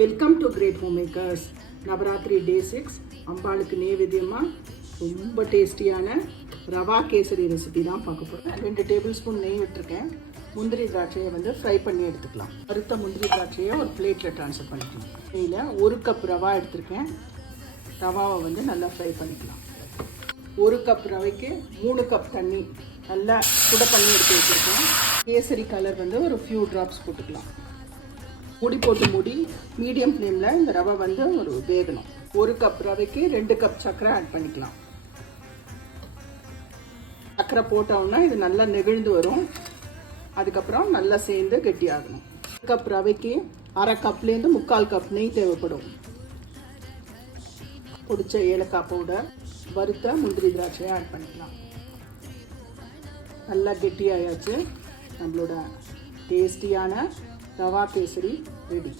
Welcome to great home makers. Navratri day 6 அம்பாளுக்கு நேவேத்தியமாக ரொம்ப டேஸ்டியான ரவா கேசரி ரெசிபி தான் பார்க்க போகிறேன். 2 டேபிள் ஸ்பூன் நெய் விட்டுருக்கேன். முந்திரி திராட்சையை வந்து ஃப்ரை பண்ணி எடுத்துக்கலாம். வறுத்த முந்திரி திராட்சையை ஒரு பிளேட்டில் ட்ரான்ஸ்ஃபர் பண்ணிக்கலாம். நெய்யில் 1 கப் ரவா எடுத்திருக்கேன். ரவாவை வந்து நல்லா ஃப்ரை பண்ணிக்கலாம். 1 கப் ரவைக்கு 3 கப் தண்ணி நல்லா சுட பண்ணி எடுத்து வச்சுருக்கேன். கேசரி கலர் வந்து ஒரு ஃபியூ ட்ராப்ஸ் போட்டுக்கலாம். மூடி மீடியம் ஃப்ளேமில் இந்த ரவை வந்து ஒரு வேகணும். 1 கப் ரவைக்கு 2 கப் சர்க்கரை ஆட் பண்ணிக்கலாம். சர்க்கரை போட்டோம்னா இது நல்லா நெகிழ்ந்து வரும். அதுக்கப்புறம் நல்லா சேர்ந்து கெட்டியாகணும். 1 கப் ரவைக்கு 1/2 கப்லேருந்து 3/4 கப் நெய் தேவைப்படும். பொடிச்ச ஏலக்காய் பவுடர், வறுத்த முந்திரி திராட்சையை ஆட் பண்ணிக்கலாம். நல்லா கெட்டியாயாச்சு. நம்மளோட டேஸ்டியான ரவா கேசரி ரெடி.